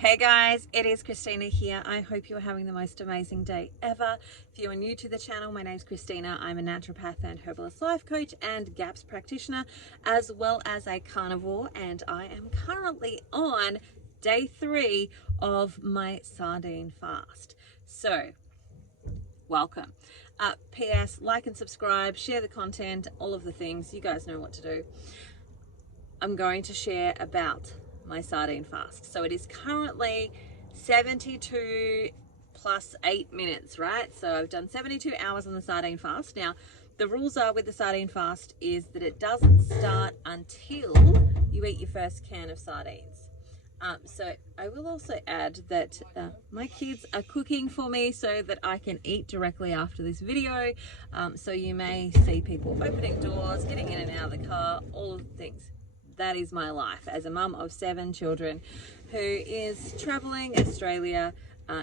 Hey guys, it is Christina here. I hope you're having the most amazing day ever. If you are new to the channel, my name's Christina. I'm a naturopath and herbalist life coach and GAPS practitioner, as well as a carnivore, and I am currently on day 3 of my sardine fast. So, welcome. PS, like and subscribe, share the content, all of the things. You guys know what to do. I'm going to share about my sardine fast. So it is currently 72 plus 8 minutes, right? So I've done 72 hours on the sardine fast. Now, the rules are with the sardine fast is that it doesn't start until you eat your first can of sardines. So I will also add that my kids are cooking for me so that I can eat directly after this video. So you may see people opening doors, getting in and out of the car, all of the things. That is my life as a mum of 7 children who is traveling Australia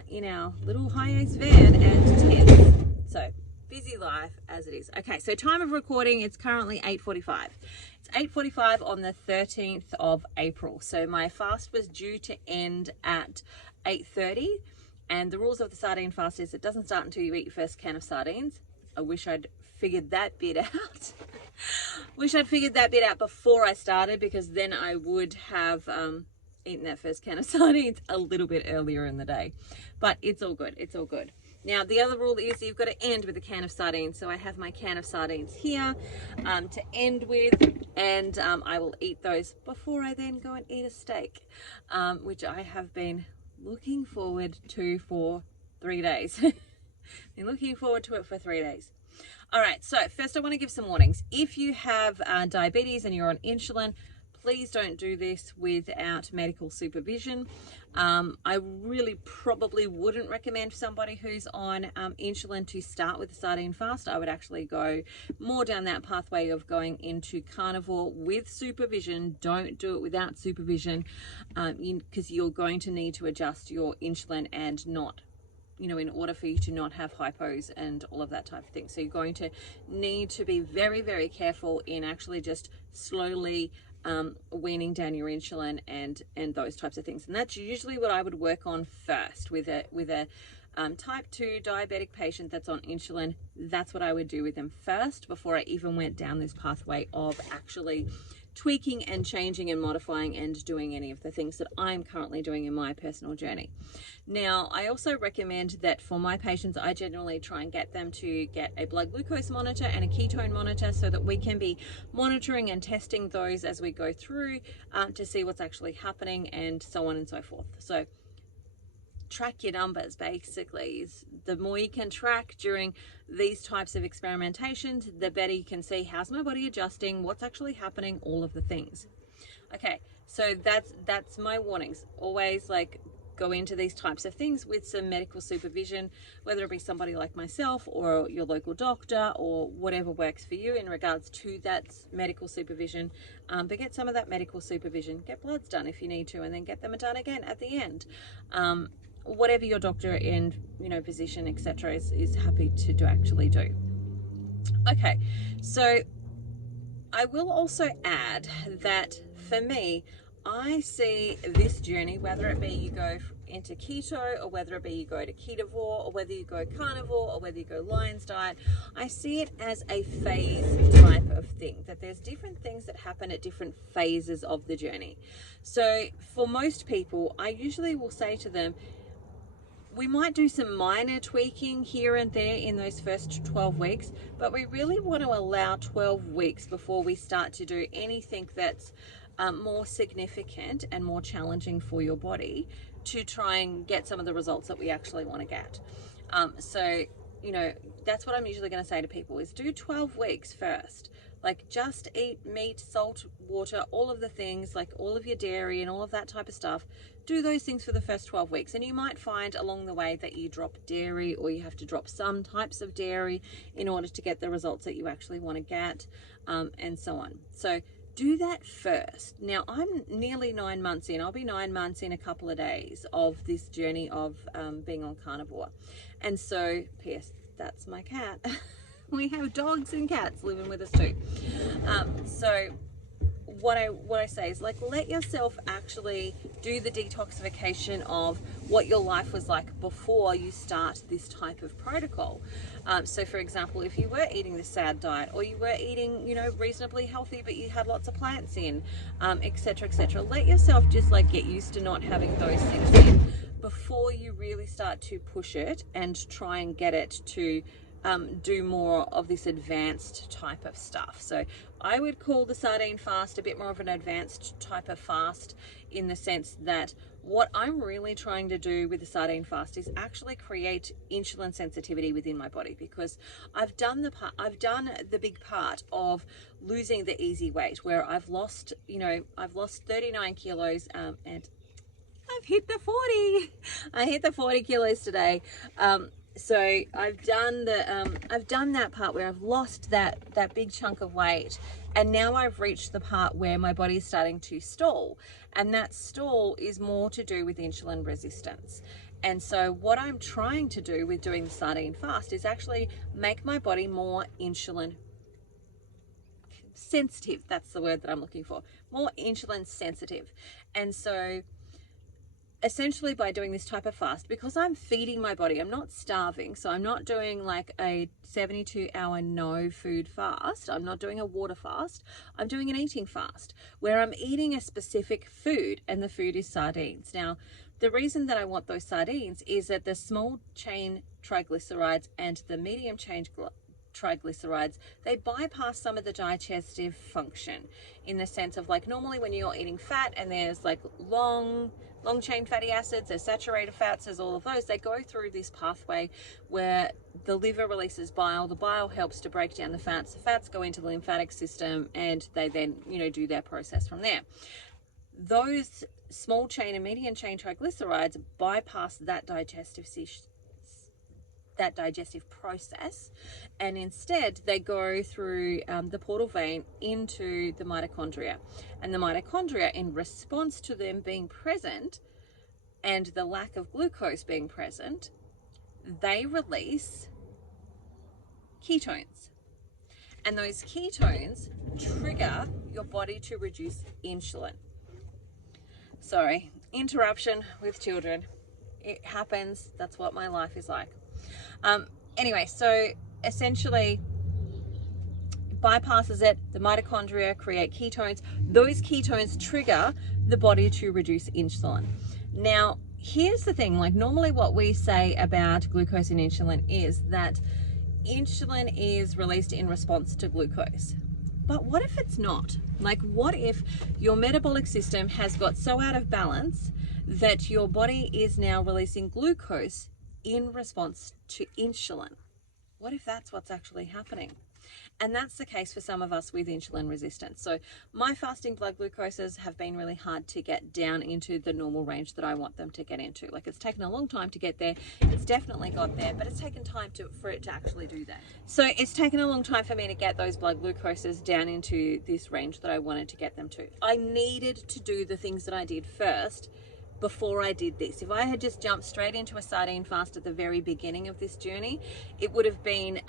in our little high-ace van and tents. So busy life as it is. Okay, so time of recording, it's currently 8:45. It's 8:45 on the 13th of April. So my fast was due to end at 8:30, and the rules of the sardine fast is it doesn't start until you eat your first can of sardines. I wish I'd figured that bit out. Wish I'd figured that bit out before I started, because then I would have eaten that first can of sardines a little bit earlier in the day. But it's all good. It's all good. Now, the other rule is you've got to end with a can of sardines. So I have my can of sardines here to end with, and I will eat those before I then go and eat a steak, which I have been looking forward to for 3 days. Been looking forward to it for 3 days. All right, so first I want to give some warnings. If you have diabetes and you're on insulin, please don't do this without medical supervision. I really probably wouldn't recommend somebody who's on insulin to start with the sardine fast. I would actually go more down that pathway of going into carnivore with supervision. Don't do it without supervision, because you're going to need to adjust your insulin and not, in order for you to not have hypos and all of that type of thing. So you're going to need to be very, very careful in actually just slowly weaning down your insulin and those types of things. And that's usually what I would work on first with a type 2 diabetic patient that's on insulin. That's what I would do with them first before I even went down this pathway of actually tweaking and changing and modifying and doing any of the things that I'm currently doing in my personal journey. Now, I also recommend that for my patients, I generally try and get them to get a blood glucose monitor and a ketone monitor so that we can be monitoring and testing those as we go through to see what's actually happening and so on and so forth. So track your numbers, basically. The more you can track during these types of experimentations, the better you can see how's my body adjusting, what's actually happening, all of the things. Okay, so that's my warnings. Always go into these types of things with some medical supervision, whether it be somebody like myself or your local doctor or whatever works for you in regards to that medical supervision. But get some of that medical supervision. Get bloods done if you need to, and then get them done again at the end. Whatever your doctor and physician, etc., is happy to actually do. Okay, so I will also add that for me, I see this journey, whether it be you go into keto or whether it be you go to ketovore or whether you go carnivore or whether you go Lion's diet, I see it as a phase type of thing, that there's different things that happen at different phases of the journey. So for most people, I usually will say to them, we might do some minor tweaking here and there in those first 12 weeks, but we really want to allow 12 weeks before we start to do anything that's more significant and more challenging for your body to try and get some of the results that we actually want to get. So that's what I'm usually going to say to people is do 12 weeks first. Just eat meat, salt, water, all of the things, all of your dairy and all of that type of stuff. Do those things for the first 12 weeks. And you might find along the way that you drop dairy, or you have to drop some types of dairy in order to get the results that you actually want to get, and so on. So do that first. Now, I'm nearly 9 months in. I'll be 9 months in a couple of days of this journey of being on carnivore. And so, P.S., that's my cat. We have dogs and cats living with us too. So what I say is, like, let yourself actually do the detoxification of what your life was like before you start this type of protocol. So for example, if you were eating the SAD diet, or you were eating, you know, reasonably healthy, but you had lots of plants in, etc., etc., let yourself just like get used to not having those things in before you really start to push it and try and get it to do more of this advanced type of stuff. So I would call the sardine fast a bit more of an advanced type of fast, in the sense that what I'm really trying to do with the sardine fast is actually create insulin sensitivity within my body, because I've done the big part of losing the easy weight, where I've lost 39 kilos, and I've hit the 40. I hit the 40 kilos today. So I've done that part where I've lost that big chunk of weight, and now I've reached the part where my body's starting to stall, and that stall is more to do with insulin resistance. And so what I'm trying to do with doing the sardine fast is actually make my body more insulin sensitive. That's the word that I'm looking for. More insulin sensitive. And so essentially, by doing this type of fast, because I'm feeding my body, I'm not starving, so I'm not doing like a 72-hour no food fast, I'm not doing a water fast, I'm doing an eating fast where I'm eating a specific food, and the food is sardines. Now, the reason that I want those sardines is that the small chain triglycerides and the medium chain triglycerides, they bypass some of the digestive function, in the sense of, like, normally when you're eating fat and there's like long chain fatty acids, there's saturated fats, there's all of those, they go through this pathway where the liver releases bile, the bile helps to break down the fats go into the lymphatic system, and they then, you know, do their process from there. Those small chain and medium chain triglycerides bypass that digestive process, and instead they go through the portal vein into the mitochondria, and the mitochondria, in response to them being present and the lack of glucose being present, they release ketones, and those ketones trigger your body to reduce insulin. Sorry, interruption with children, it happens, that's what my life is like. Anyway, so essentially bypasses it, the mitochondria create ketones, those ketones trigger the body to reduce insulin. Now, here's the thing, like, normally what we say about glucose and insulin is that insulin is released in response to glucose. But what if it's not? Like, what if your metabolic system has got so out of balance that your body is now releasing glucose in response to insulin? What if that's what's actually happening? And that's the case for some of us with insulin resistance. So my fasting blood glucoses have been really hard to get down into the normal range that I want them to get into. Like, it's taken a long time to get there. It's definitely got there, but it's taken time for it to actually do that. So it's taken a long time for me to get those blood glucoses down into this range that I wanted to get them to. I needed to do the things that I did first before I did this. If I had just jumped straight into a sardine fast at the very beginning of this journey, it would have been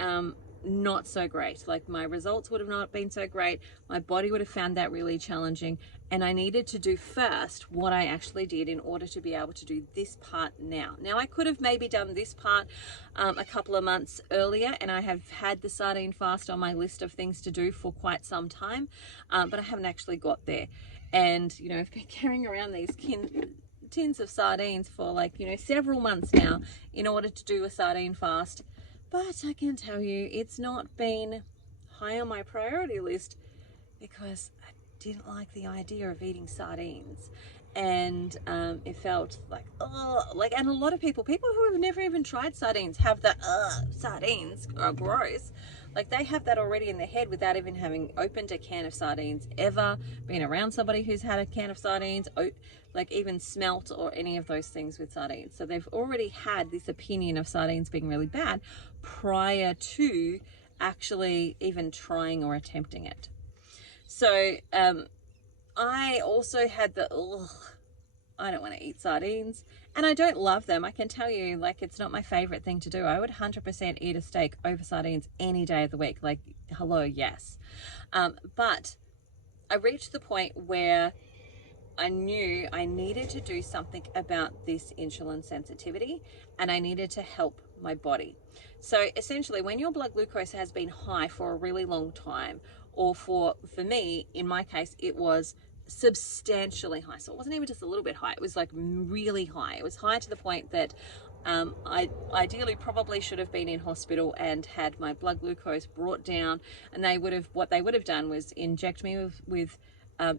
not so great. Like, my results would have not been so great. My body would have found that really challenging, and I needed to do first what I actually did in order to be able to do this part now. Now, I could have maybe done this part a couple of months earlier, and I have had the sardine fast on my list of things to do for quite some time, but I haven't actually got there. And, you know, I've been carrying around these tins of sardines for, like, you know, several months now in order to do a sardine fast. But I can tell you, it's not been high on my priority list because I didn't like the idea of eating sardines. And it felt like, and a lot of people who have never even tried sardines have that, sardines are gross. Like, they have that already in their head without even having opened a can of sardines, ever been around somebody who's had a can of sardines, like even smelt or any of those things with sardines. So they've already had this opinion of sardines being really bad prior to actually even trying or attempting it. So I also had the, I don't want to eat sardines, and I don't love them. I can tell you, like, it's not my favorite thing to do. I would 100% eat a steak over sardines any day of the week. Like, hello, yes. But I reached the point where I knew I needed to do something about this insulin sensitivity, and I needed to help my body. So essentially, when your blood glucose has been high for a really long time, or for me, in my case, it was substantially high. So it wasn't even just a little bit high, it was like really high. It was high to the point that I ideally probably should have been in hospital and had my blood glucose brought down, and what they would have done was inject me with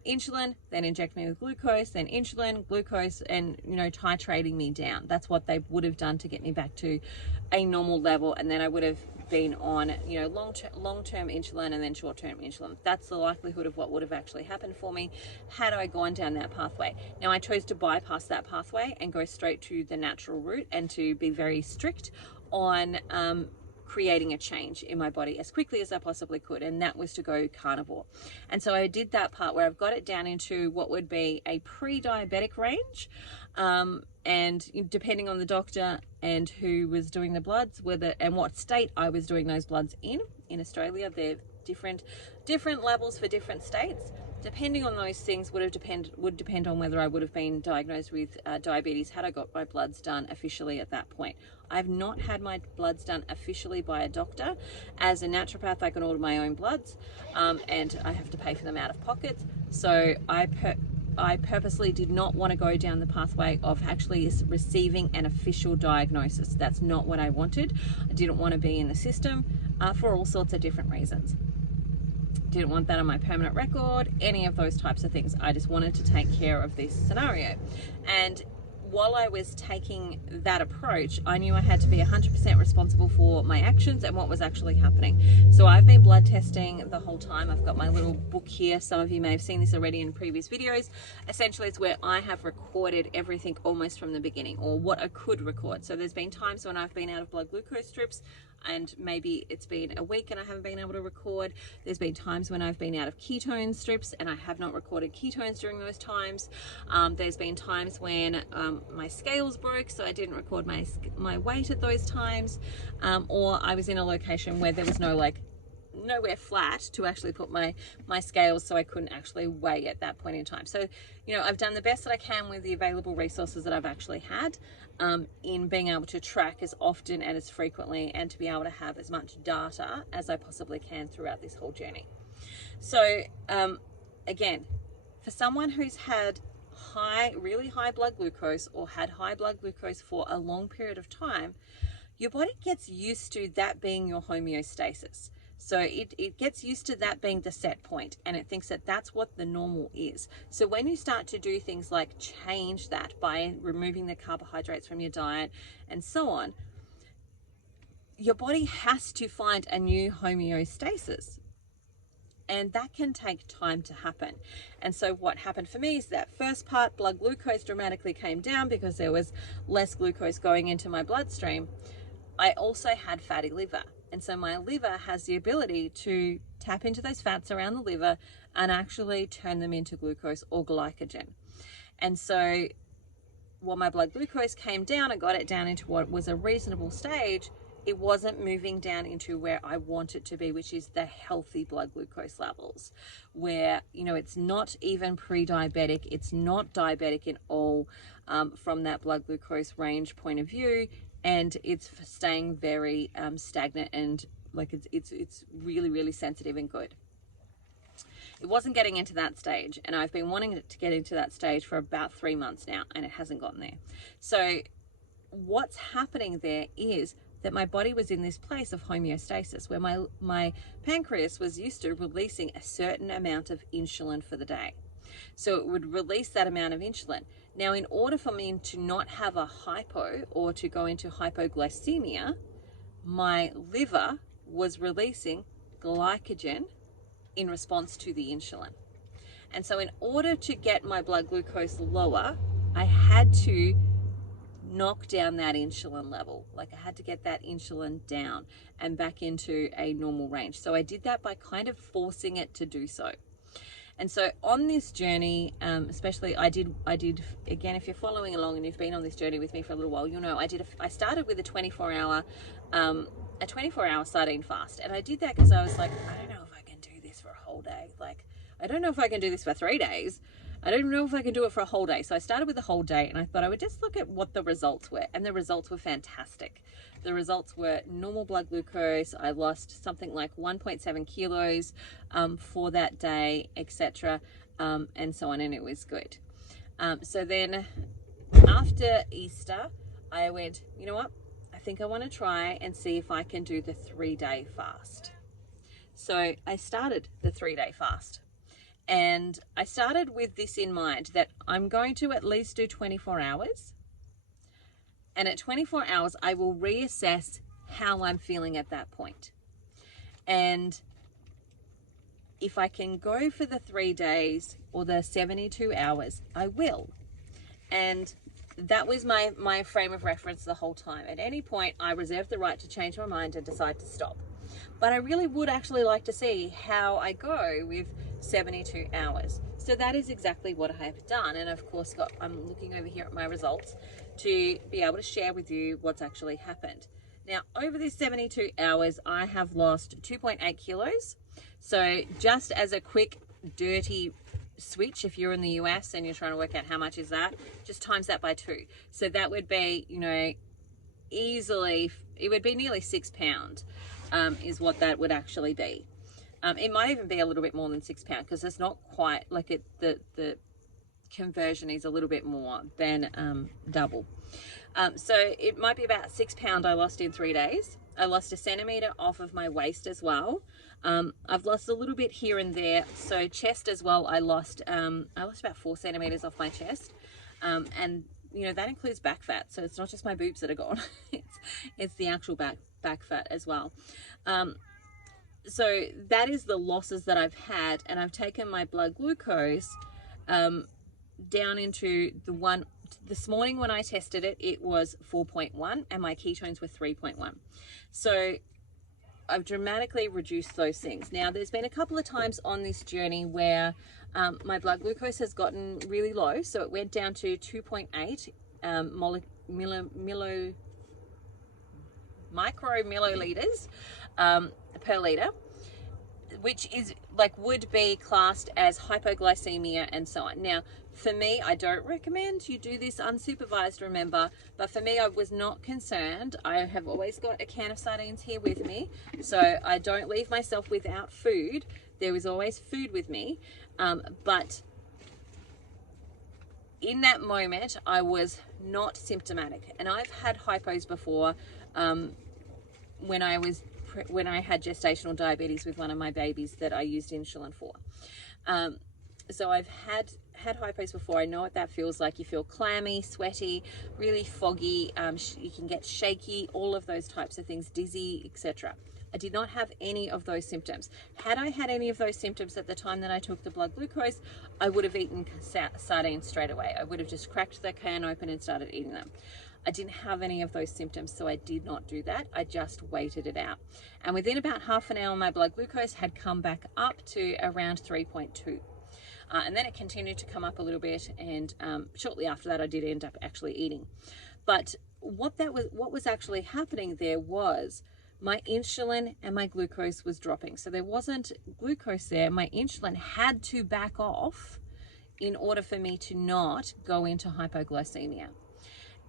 insulin, then inject me with glucose, then insulin, glucose, and titrating me down. That's what they would have done to get me back to a normal level, and then I would have been on long-term insulin and then short-term insulin. That's the likelihood of what would have actually happened for me had I gone down that pathway. Now, I chose to bypass that pathway and go straight to the natural route, and to be very strict on creating a change in my body as quickly as I possibly could, and that was to go carnivore. And so I did that part where I've got it down into what would be a pre-diabetic range, and depending on the doctor and who was doing the bloods, and what state I was doing those bloods in Australia, they're different levels for different states. Depending on those things would depend on whether I would have been diagnosed with diabetes had I got my bloods done officially at that point. I've not had my bloods done officially by a doctor. As a naturopath, I can order my own bloods, and I have to pay for them out of pocket. So I purposely did not want to go down the pathway of actually receiving an official diagnosis. That's not what I wanted. I didn't want to be in the system for all sorts of different reasons. Didn't want that on my permanent record, any of those types of things. I just wanted to take care of this scenario. And while I was taking that approach, I knew I had to be 100% responsible for my actions and what was actually happening. So I've been blood testing the whole time. I've got my little book here. Some of you may have seen this already in previous videos. Essentially, it's where I have recorded everything almost from the beginning, or what I could record. So there's been times when I've been out of blood glucose strips, and maybe it's been a week and I haven't been able to record. There's been times when I've been out of ketone strips and I have not recorded ketones during those times. There's been times when my scales broke, so I didn't record my weight at those times, or I was in a location where there was nowhere flat to actually put my scales, so I couldn't actually weigh at that point in time. So I've done the best that I can with the available resources that I've actually had, in being able to track as often and as frequently, and to be able to have as much data as I possibly can throughout this whole journey. So again, for someone who's had really high blood glucose, or had high blood glucose for a long period of time, your body gets used to that being your homeostasis. So it gets used to that being the set point, and it thinks that that's what the normal is. So when you start to do things like change that by removing the carbohydrates from your diet and so on, your body has to find a new homeostasis. And that can take time to happen. And so what happened for me is that first part, blood glucose dramatically came down because there was less glucose going into my bloodstream. I also had fatty liver. And so my liver has the ability to tap into those fats around the liver and actually turn them into glucose or glycogen. And so while my blood glucose came down, I got it down into what was a reasonable stage. It wasn't moving down into where I want it to be, which is the healthy blood glucose levels, where, it's not even pre-diabetic, it's not diabetic at all, from that blood glucose range point of view. And it's staying very stagnant, and it's really, really sensitive and good. It wasn't getting into that stage, and I've been wanting it to get into that stage for about 3 months now, and it hasn't gotten there. So what's happening there is that my body was in this place of homeostasis, where my pancreas was used to releasing a certain amount of insulin for the day. So it would release that amount of insulin. Now, in order for me to not have a hypo, or to go into hypoglycemia, my liver was releasing glycogen in response to the insulin. And so in order to get my blood glucose lower, I had to knock down that insulin level. I had to get that insulin down and back into a normal range. So I did that by kind of forcing it to do so. And so on this journey, especially I did again, if you're following along and you've been on this journey with me for a little while, you'll know I started with a 24-hour sardine fast. And I did that because I was like, I don't know if I can do this for a whole day. I don't know if I can do this for 3 days. I don't know if I can do it for a whole day. So I started with a whole day, and I thought I would just look at what the results were. And the results were fantastic. The results were normal blood glucose. I lost something like 1.7 kilos for that day, etc. And so on, and it was good. So then after Easter, I went, you know what? I think I want to try and see if I can do the 3-day fast. So I started the 3-day fast. And I started with this in mind, that I'm going to at least do 24 hours. And at 24 hours, I will reassess how I'm feeling at that point. And if I can go for the 3 days or the 72 hours, I will. And that was my frame of reference the whole time. At any point, I reserve the right to change my mind and decide to stop. But I really would actually like to see how I go with 72 hours. So that is exactly what I have done. And of course, I'm looking over here at my results to be able to share with you what's actually happened. Now, over these 72 hours, I have lost 2.8 kilos. So just as a quick, dirty switch, if you're in the US and you're trying to work out how much is that, just times that by 2. So that would be, you know, easily, it would be nearly 6 pounds is what that would actually be. It might even be a little bit more than 6 pounds, because it's not quite like it, the conversion is a little bit more than double. So it might be about 6 pounds I lost in 3 days. I lost 1 centimeter off of my waist as well. I've lost a little bit here and there. So chest as well, I lost about 4 centimeters off my chest. And you know, that includes back fat. So it's not just my boobs that are gone. it's the actual back fat as well. So that is the losses that I've had, and I've taken my blood glucose down into the one. This morning when I tested it, it was 4.1 and my ketones were 3.1. So I've dramatically reduced those things. Now, there's been a couple of times on this journey where my blood glucose has gotten really low. So it went down to 2.8 micromilliliters per liter, which is like would be classed as hypoglycemia and so on. Now, for me, I don't recommend you do this unsupervised, remember, but for me, I was not concerned. I have always got a can of sardines here with me, so I don't leave myself without food. There was always food with me, but in that moment, I was not symptomatic. And I've had hypos before when I had gestational diabetes with one of my babies that I used insulin for. So I've had hypos before. I know what that feels like. You feel clammy, sweaty, really foggy. You can get shaky, all of those types of things, dizzy, etc. I did not have any of those symptoms. Had I had any of those symptoms at the time that I took the blood glucose, I would have eaten sardines straight away. I would have just cracked the can open and started eating them. I didn't have any of those symptoms, so I did not do that. I just waited it out. And within about half an hour, my blood glucose had come back up to around 3.2. And then it continued to come up a little bit, and shortly after that, I did end up actually eating. But what was actually happening there was my insulin and my glucose was dropping. So there wasn't glucose there. My insulin had to back off in order for me to not go into hypoglycemia.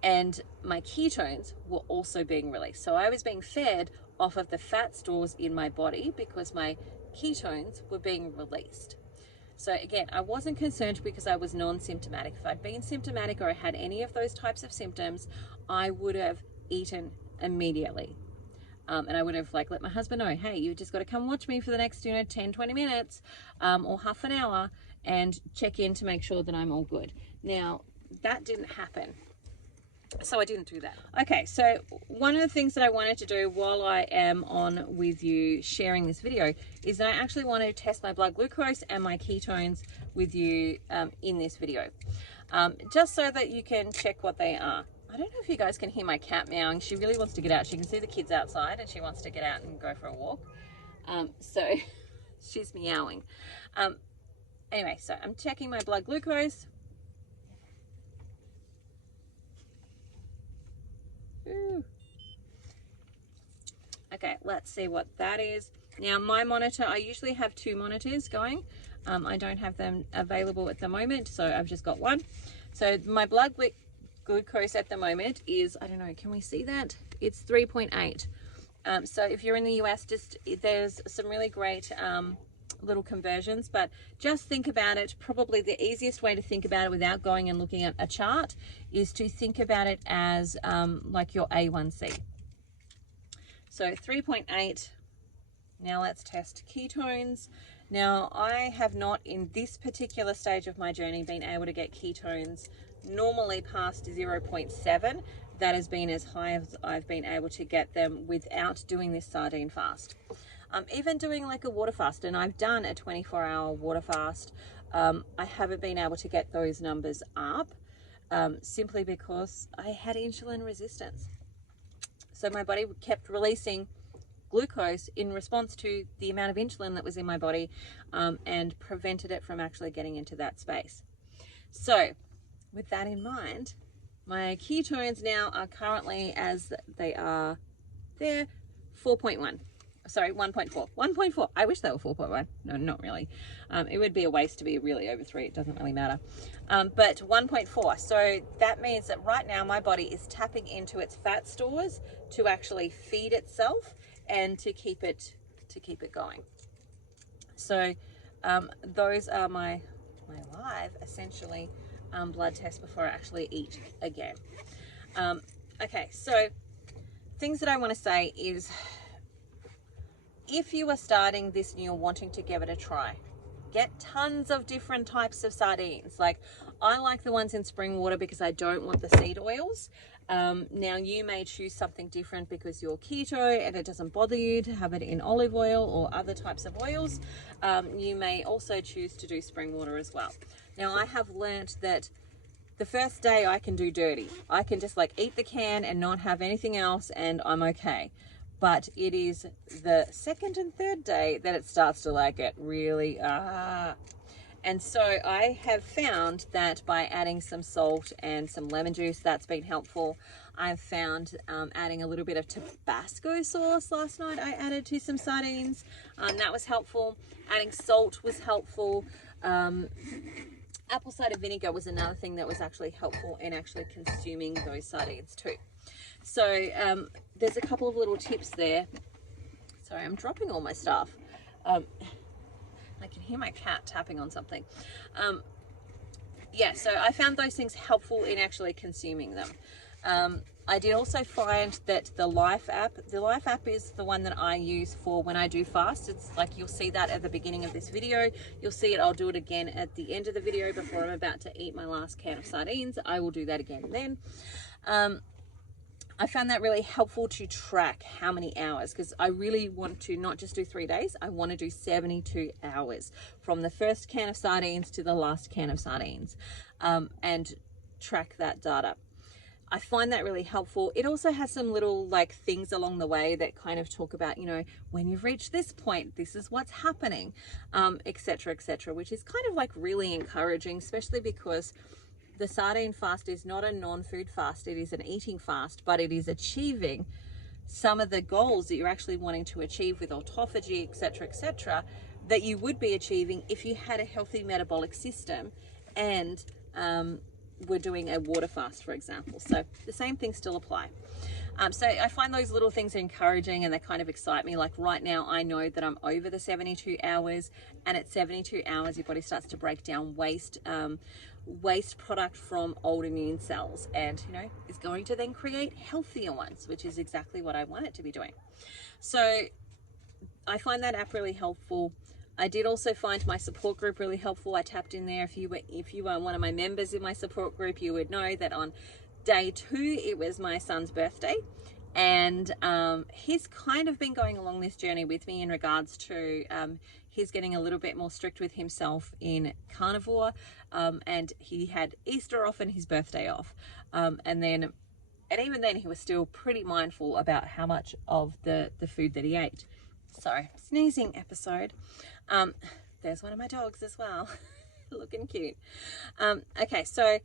And my ketones were also being released. So I was being fed off of the fat stores in my body because my ketones were being released. So again, I wasn't concerned because I was non-symptomatic. If I'd been symptomatic or I had any of those types of symptoms, I would have eaten immediately. And I would have let my husband know, hey, you just got to come watch me for the next 10, 20 minutes or half an hour and check in to make sure that I'm all good. Now, that didn't happen. So I didn't do that. Okay, so one of the things that I wanted to do while I am on with you sharing this video is that I actually want to test my blood glucose and my ketones with you in this video. Just so that you can check what they are. I don't know if you guys can hear my cat meowing. She really wants to get out. She can see the kids outside and she wants to get out and go for a walk. So she's meowing. Anyway, so I'm checking my blood glucose. Ooh. Okay, let's see what that is. Now my monitor, I usually have 2 monitors going. I don't have them available at the moment, so I've just got one. So my blood glucose at the moment is, I don't know, can we see that? It's 3.8. So if you're in the US, there's some really great little conversions, but just think about it. Probably the easiest way to think about it without going and looking at a chart is to think about it as like your A1C. So 3.8. Now let's test ketones. Now I have not, in this particular stage of my journey, been able to get ketones normally past 0.7. That has been as high as I've been able to get them without doing this sardine fast. Even doing like a water fast, and I've done a 24-hour water fast, I haven't been able to get those numbers up simply because I had insulin resistance. So my body kept releasing glucose in response to the amount of insulin that was in my body, and prevented it from actually getting into that space. So with that in mind, my ketones now are currently, as they are there, 4.1. Sorry, 1.4. 1.4. I wish they were 4.1. No, not really. It would be a waste to be really over 3. It doesn't really matter. But 1.4. So that means that right now my body is tapping into its fat stores to actually feed itself and to keep it going. So those are my live, essentially, blood tests before I actually eat again. Okay, so things that I want to say is, if you are starting this and you're wanting to give it a try, get tons of different types of sardines. Like, I like the ones in spring water because I don't want the seed oils. Now you may choose something different because you're keto and it doesn't bother you to have it in olive oil or other types of oils. You may also choose to do spring water as well. Now I have learnt that the first day I can do dirty. I can just like eat the can and not have anything else and I'm okay. But it is the second and third day that it starts to like get really, And so I have found that by adding some salt and some lemon juice, that's been helpful. I've found adding a little bit of Tabasco sauce last night, I added to some sardines. That was helpful. Adding salt was helpful. Apple cider vinegar was another thing that was actually helpful in actually consuming those sardines too. So there's a couple of little tips there. Sorry, I'm dropping all my stuff. I can hear my cat tapping on something. Yeah, so I found those things helpful in actually consuming them. I did also find that the Life app is the one that I use for when I do fast. It's like, you'll see that at the beginning of this video. You'll see it, I'll do it again at the end of the video before I'm about to eat my last can of sardines. I will do that again then. I found that really helpful to track how many hours, because I really want to not just do 3 days, I want to do 72 hours from the first can of sardines to the last can of sardines, and track that data. I find that really helpful. It also has some little like things along the way that kind of talk about, you know, when you've reached this point, this is what's happening, etc., etc., which is kind of like really encouraging, especially because the sardine fast is not a non-food fast, it is an eating fast, but it is achieving some of the goals that you're actually wanting to achieve with autophagy, etc., etc., that you would be achieving if you had a healthy metabolic system and were doing a water fast, for example. So the same things still apply. So I find those little things encouraging and they kind of excite me. Like right now, I know that I'm over the 72 hours, and at 72 hours, your body starts to break down waste product from old immune cells, and you know, is going to then create healthier ones, which is exactly what I want it to be doing. So I find that app really helpful. I did also find my support group really helpful. I tapped in there. If you were one of my members in my support group, you would know that on day 2 it was my son's birthday, and he's kind of been going along this journey with me in regards to he's getting a little bit more strict with himself in Carnivore, and he had Easter off and his birthday off, and even then he was still pretty mindful about how much of the food that he ate. Sorry, sneezing episode. There's one of my dogs as well. Looking cute. Okay, so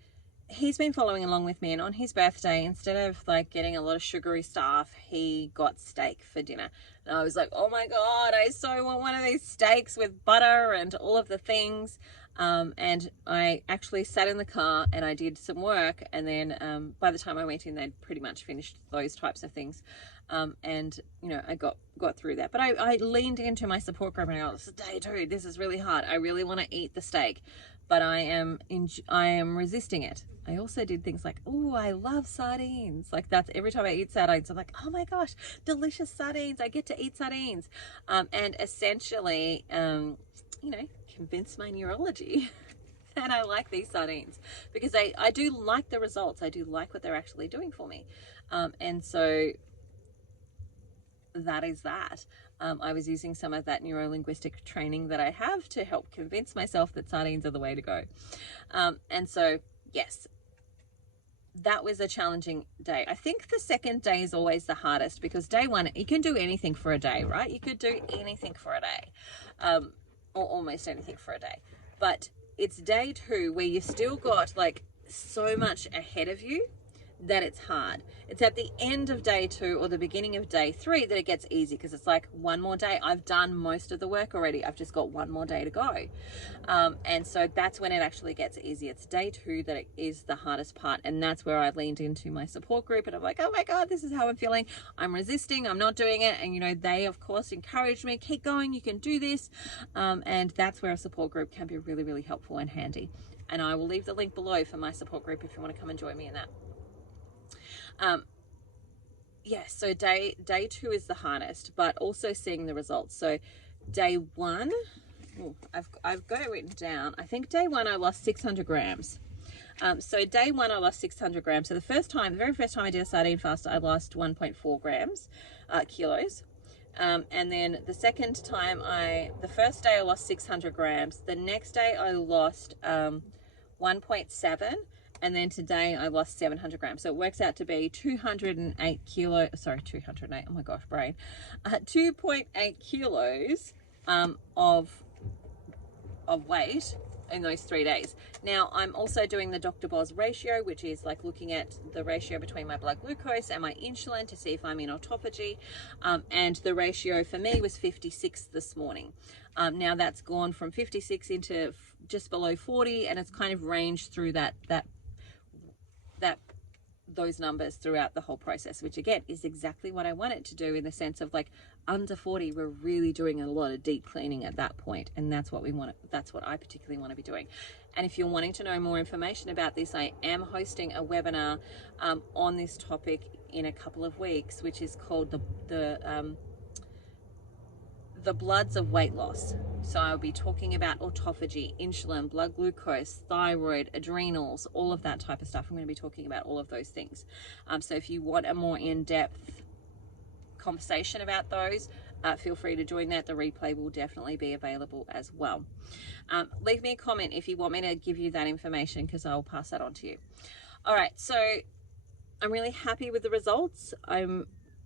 he's been following along with me, and on his birthday, instead of like getting a lot of sugary stuff, he got steak for dinner. And I was like, oh my God, I so want one of these steaks with butter and all of the things. And I actually sat in the car and I did some work, and then by the time I went in, they'd pretty much finished those types of things. And you know, I got through that. But I leaned into my support group and I go, this is day 2, this is really hard, I really want to eat the steak, but I am resisting it. I also did things like, oh, I love sardines. Like, that's every time I eat sardines, I'm like, oh my gosh, delicious sardines. I get to eat sardines. And essentially, you know, convince my neurology that I like these sardines, because I do like the results. I do like what they're actually doing for me. And so that is that. I was using some of that neuro-linguistic training that I have to help convince myself that sardines are the way to go. And so, yes, that was a challenging day. I think the second day is always the hardest, because day 1, you can do anything for a day, right? You could do anything for a day, or almost anything for a day. But it's day 2 where you still got like so much ahead of you that it's hard. It's at the end of day 2 or the beginning of day 3 that it gets easy, because it's like one more day. I've done most of the work already. I've just got one more day to go. And so that's when it actually gets easy. It's day 2 that it is the hardest part. And that's where I leaned into my support group, and I'm like, oh my God, this is how I'm feeling. I'm resisting. I'm not doing it. And, you know, they of course encouraged me, keep going, you can do this. And that's where a support group can be really, really helpful and handy. And I will leave the link below for my support group if you want to come and join me in that. So day 2 is the hardest, but also seeing the results. So day 1, I've got it written down. I think day 1 I lost 600 grams. So day 1 I lost 600 grams. So the very first time I did a sardine fast, I lost 1.4 grams, kilos. And then the second time, the first day I lost 600 grams. The next day I lost 1.7. And then today I lost 700 grams. So it works out to be 208 kilos. Sorry, 208. Oh my gosh, brain. 2.8 kilos of weight in those 3 days. Now, I'm also doing the Dr. Boz ratio, which is like looking at the ratio between my blood glucose and my insulin to see if I'm in autophagy. And the ratio for me was 56 this morning. Now that's gone from 56 into just below 40, and it's kind of ranged through those numbers throughout the whole process, which again is exactly what I want it to do, in the sense of like under 40 we're really doing a lot of deep cleaning at that point, and that's what we want. That's what I particularly want to be doing. And if you're wanting to know more information about this, I am hosting a webinar on this topic in a couple of weeks, which is called the bloods of weight loss. So I'll be talking about autophagy, insulin, blood glucose, thyroid, adrenals, all of that type of stuff. I'm going to be talking about all of those things. So if you want a more in-depth conversation about those, feel free to join that. The replay will definitely be available as well. Leave me a comment if you want me to give you that information, because I'll pass that on to you. All right, so I'm really happy with the results.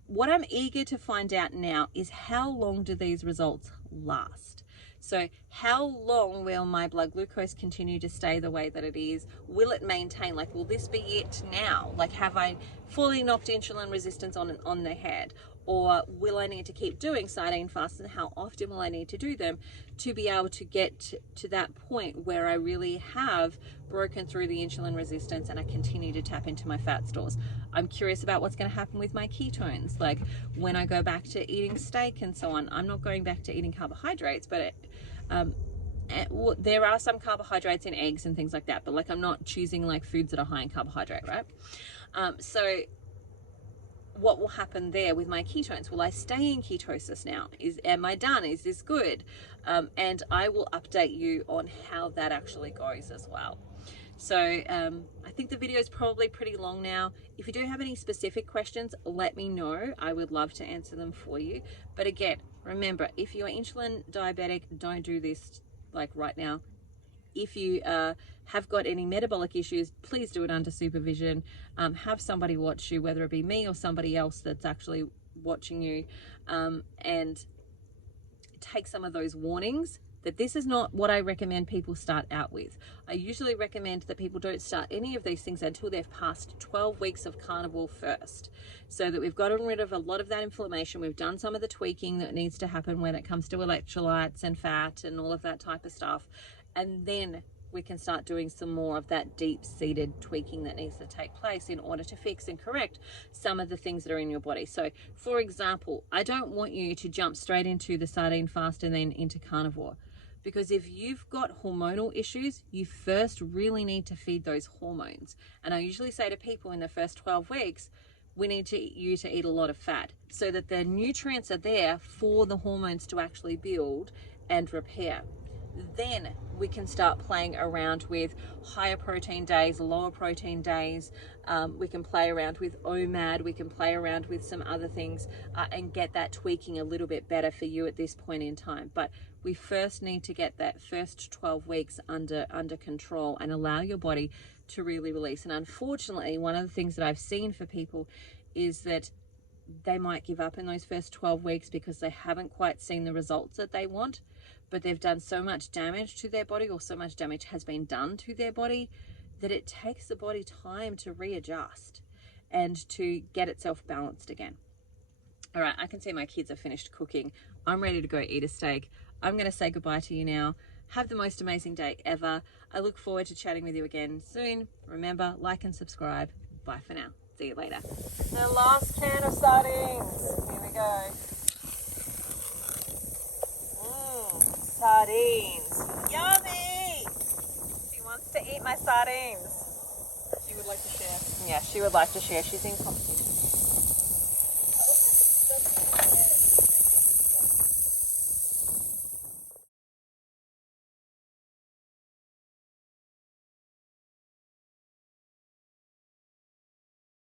What I'm eager to find out now is, how long do these results last? So how long will my blood glucose continue to stay the way that it is? Will it maintain? Like, will this be it now? Like, have I fully knocked insulin resistance on the head? Or will I need to keep doing sardine fasts, and how often will I need to do them to be able to get to that point where I really have broken through the insulin resistance and I continue to tap into my fat stores? I'm curious about what's going to happen with my ketones. Like, when I go back to eating steak and so on, I'm not going back to eating carbohydrates, but there are some carbohydrates in eggs and things like that, but like, I'm not choosing like foods that are high in carbohydrate, right? So what will happen there with my ketones? Will I stay in ketosis now? Am I done? Is this good? And I will update you on how that actually goes as well. So I think the video is probably pretty long now. If you do have any specific questions, let me know. I would love to answer them for you. But again, remember, if you're insulin diabetic, don't do this like right now. If you have got any metabolic issues, please do it under supervision. Have somebody watch you, whether it be me or somebody else that's actually watching you, and take some of those warnings that this is not what I recommend people start out with. I usually recommend that people don't start any of these things until they've passed 12 weeks of carnivore first, so that we've gotten rid of a lot of that inflammation. We've done some of the tweaking that needs to happen when it comes to electrolytes and fat and all of that type of stuff. And then we can start doing some more of that deep-seated tweaking that needs to take place in order to fix and correct some of the things that are in your body. So, for example, I don't want you to jump straight into the sardine fast and then into carnivore, because if you've got hormonal issues, you first really need to feed those hormones. And I usually say to people in the first 12 weeks, we need you to eat a lot of fat so that the nutrients are there for the hormones to actually build and repair. Then we can start playing around with higher protein days, lower protein days. We can play around with OMAD. We can play around with some other things and get that tweaking a little bit better for you at this point in time. But we first need to get that first 12 weeks under control and allow your body to really release. And unfortunately, one of the things that I've seen for people is that they might give up in those first 12 weeks because they haven't quite seen the results that they want, but they've done so much damage to their body, or so much damage has been done to their body, that it takes the body time to readjust and to get itself balanced again. All right, I can see my kids are finished cooking. I'm ready to go eat a steak. I'm going to say goodbye to you now. Have the most amazing day ever. I look forward to chatting with you again soon. Remember, like and subscribe. Bye for now. See you later. The last can of sardines. Here we go. Sardines. Yummy! She wants to eat my sardines. She would like to share. Yeah, she would like to share. She's in competition.